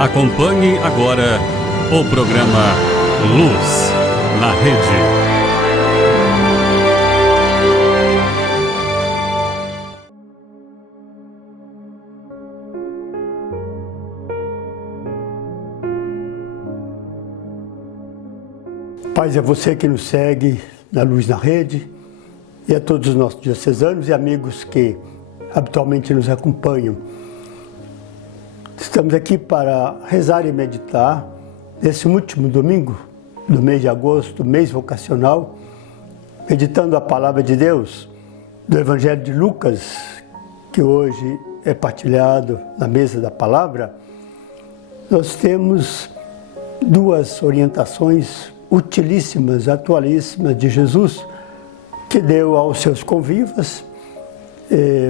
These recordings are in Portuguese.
Acompanhe agora o programa Luz na Rede. Paz a você que nos segue na Luz na Rede e a todos os nossos diocesanos e amigos que habitualmente nos acompanham. Estamos aqui para rezar e meditar nesse último domingo do mês de agosto, mês vocacional, meditando a Palavra de Deus do Evangelho de Lucas, que hoje é partilhado na mesa da Palavra. Nós temos duas orientações utilíssimas, atualíssimas de Jesus, que deu aos seus convivas,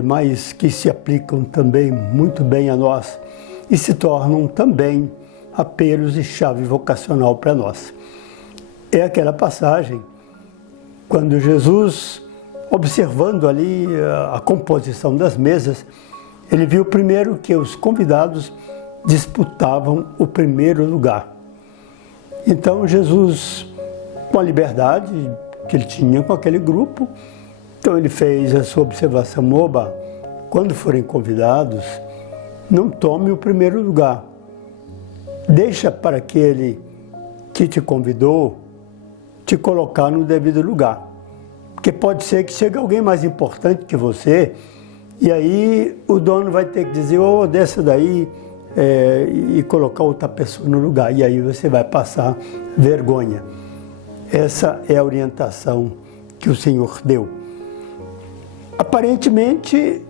mas que se aplicam também muito bem a nós e se tornam também apelos e chave vocacional para nós. É aquela passagem quando Jesus, observando ali a composição das mesas, ele viu primeiro que os convidados disputavam o primeiro lugar. Então Jesus, com a liberdade que ele tinha com aquele grupo, então ele fez a sua observação: oba, quando forem convidados, não tome o primeiro lugar. Deixa para aquele que te convidou te colocar no devido lugar. Porque pode ser que chegue alguém mais importante que você, e aí o dono vai ter que dizer: oh, desça daí, e colocar outra pessoa no lugar. E aí você vai passar vergonha. Essa é a orientação que o Senhor deu. Aparentemente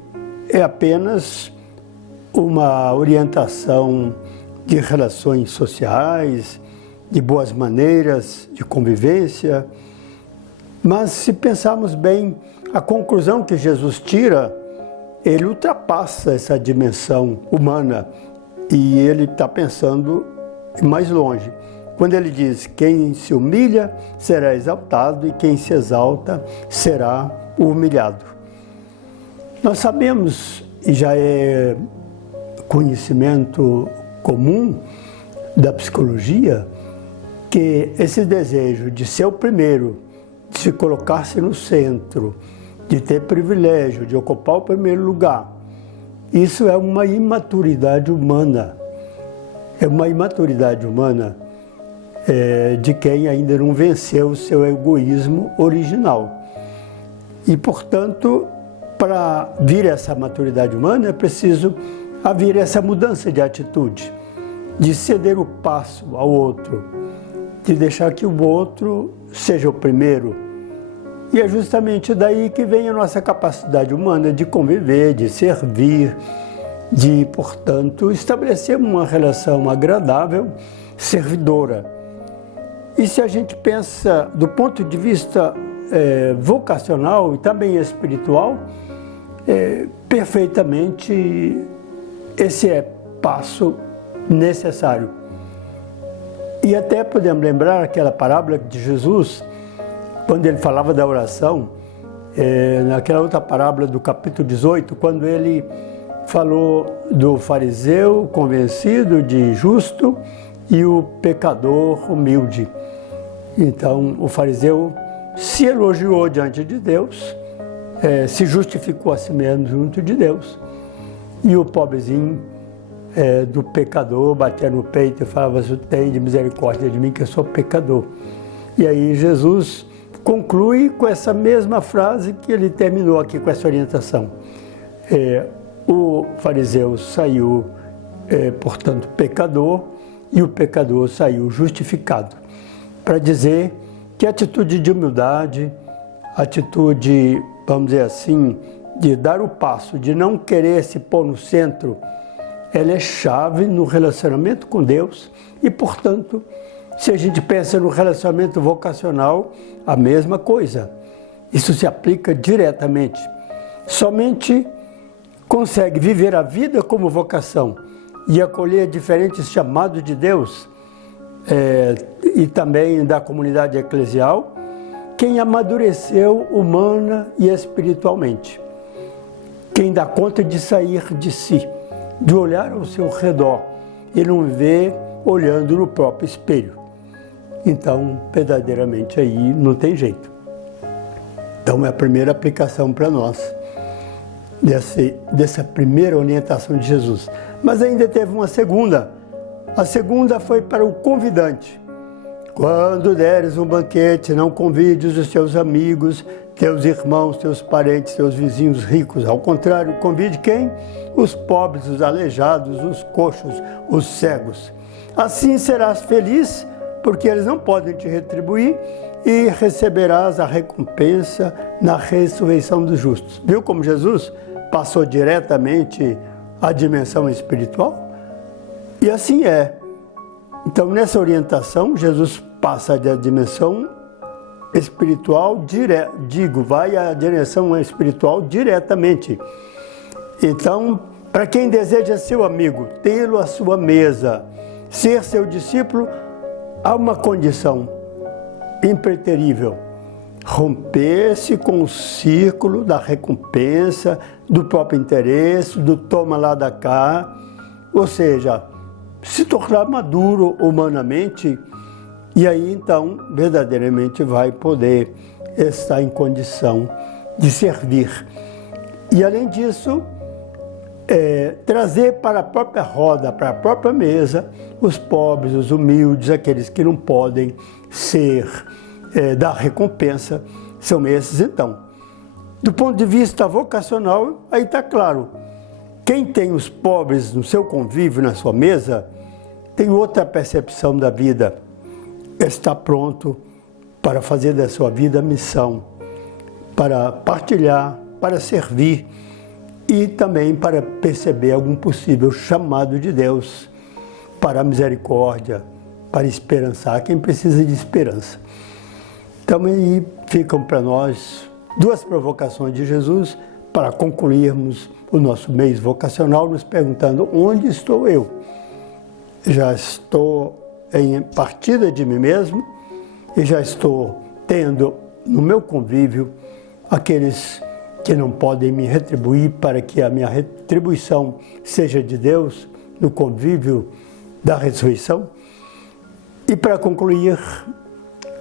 é apenas uma orientação de relações sociais, de boas maneiras de convivência, mas se pensarmos bem, a conclusão que Jesus tira, ele ultrapassa essa dimensão humana e ele está pensando mais longe. Quando ele diz: quem se humilha será exaltado e quem se exalta será humilhado. Nós sabemos, e já é conhecimento comum da psicologia, que esse desejo de ser o primeiro, de se colocar-se no centro, de ter privilégio, de ocupar o primeiro lugar, isso é uma imaturidade humana. É uma imaturidade humana de quem ainda não venceu o seu egoísmo original. E, portanto, para vir essa maturidade humana é preciso haver essa mudança de atitude, de ceder o passo ao outro, de deixar que o outro seja o primeiro. E é justamente daí que vem a nossa capacidade humana de conviver, de servir, de, portanto, estabelecer uma relação agradável, servidora. E se a gente pensa do ponto de vista vocacional e também espiritual, perfeitamente esse é passo necessário. E até podemos lembrar aquela parábola de Jesus, quando ele falava da oração, naquela outra parábola do capítulo 18, quando ele falou do fariseu convencido de justo e o pecador humilde. Então, o fariseu se elogiou diante de Deus, se justificou a si mesmo junto de Deus, e o pobrezinho do pecador batia no peito e falava: tem de misericórdia de mim que eu sou pecador. E aí Jesus conclui com essa mesma frase que ele terminou aqui com essa orientação. O fariseu saiu, portanto, pecador, e o pecador saiu justificado. Para dizer que a atitude de humildade, a atitude, vamos dizer assim, de dar o passo, de não querer se pôr no centro, ela é chave no relacionamento com Deus e, portanto, se a gente pensa no relacionamento vocacional, a mesma coisa. Isso se aplica diretamente. Somente consegue viver a vida como vocação e acolher diferentes chamados de Deus e também da comunidade eclesial, quem amadureceu humana e espiritualmente. Quem dá conta de sair de si, de olhar ao seu redor e não vê olhando no próprio espelho. Então, verdadeiramente aí não tem jeito. Então é a primeira aplicação para nós dessa primeira orientação de Jesus. Mas ainda teve uma segunda. A segunda foi para o convidante. Quando deres um banquete, não convides os teus amigos, teus irmãos, teus parentes, teus vizinhos ricos. Ao contrário, convide quem? Os pobres, os aleijados, os coxos, os cegos. Assim serás feliz, porque eles não podem te retribuir, e receberás a recompensa na ressurreição dos justos. Viu como Jesus passou diretamente à dimensão espiritual? E assim é. Então, nessa orientação, Jesus passa da dimensão espiritual, vai à direção espiritual diretamente. Então, para quem deseja ser seu amigo, tê-lo à sua mesa, ser seu discípulo, há uma condição impreterível: romper-se com o círculo da recompensa, do próprio interesse, do toma lá da cá, ou seja, se tornar maduro humanamente, e aí então verdadeiramente vai poder estar em condição de servir. E além disso, trazer para a própria roda, para a própria mesa, os pobres, os humildes, aqueles que não podem ser da recompensa, são esses então. Do ponto de vista vocacional, aí está claro. Quem tem os pobres no seu convívio, na sua mesa, tem outra percepção da vida. Está pronto para fazer da sua vida missão, para partilhar, para servir e também para perceber algum possível chamado de Deus para a misericórdia, para esperançar quem precisa de esperança. Então aí ficam para nós duas provocações de Jesus para concluirmos o nosso mês vocacional, nos perguntando: onde estou eu? Já estou em partida de mim mesmo e já estou tendo no meu convívio aqueles que não podem me retribuir, para que a minha retribuição seja de Deus no convívio da ressurreição. E para concluir,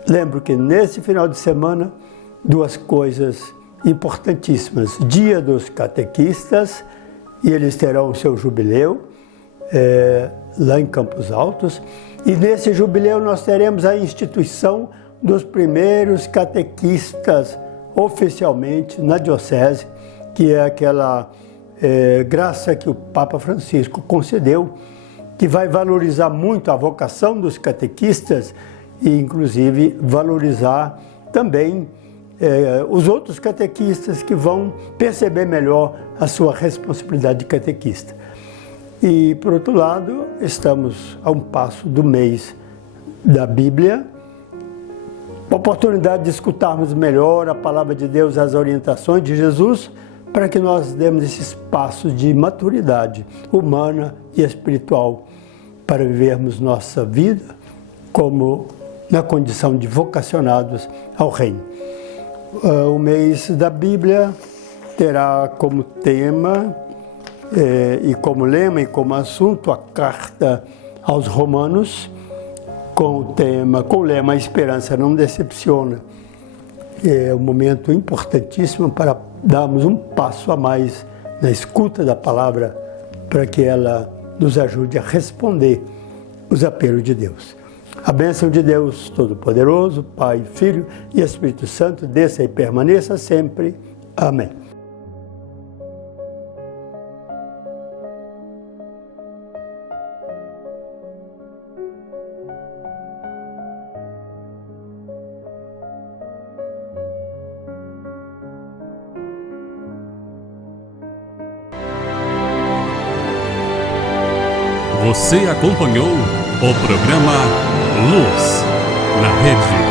lembro que nesse final de semana, duas coisas importantíssimas: Dia dos Catequistas, e eles terão o seu jubileu lá em Campos Altos, e nesse jubileu nós teremos a instituição dos primeiros catequistas oficialmente na diocese, que é aquela graça que o Papa Francisco concedeu, que vai valorizar muito a vocação dos catequistas e inclusive valorizar também os outros catequistas, que vão perceber melhor a sua responsabilidade de catequista. E, por outro lado, estamos a um passo do mês da Bíblia, a oportunidade de escutarmos melhor a palavra de Deus, as orientações de Jesus, para que nós demos esses passos de maturidade humana e espiritual para vivermos nossa vida como na condição de vocacionados ao reino. O mês da Bíblia terá como tema e como lema e como assunto a carta aos Romanos, com o lema: a esperança não decepciona. É um momento importantíssimo para darmos um passo a mais na escuta da palavra, para que ela nos ajude a responder os apelos de Deus. A bênção de Deus Todo-Poderoso, Pai, Filho e Espírito Santo, desça e permaneça sempre. Amém. Você acompanhou o programa Luz na Rede.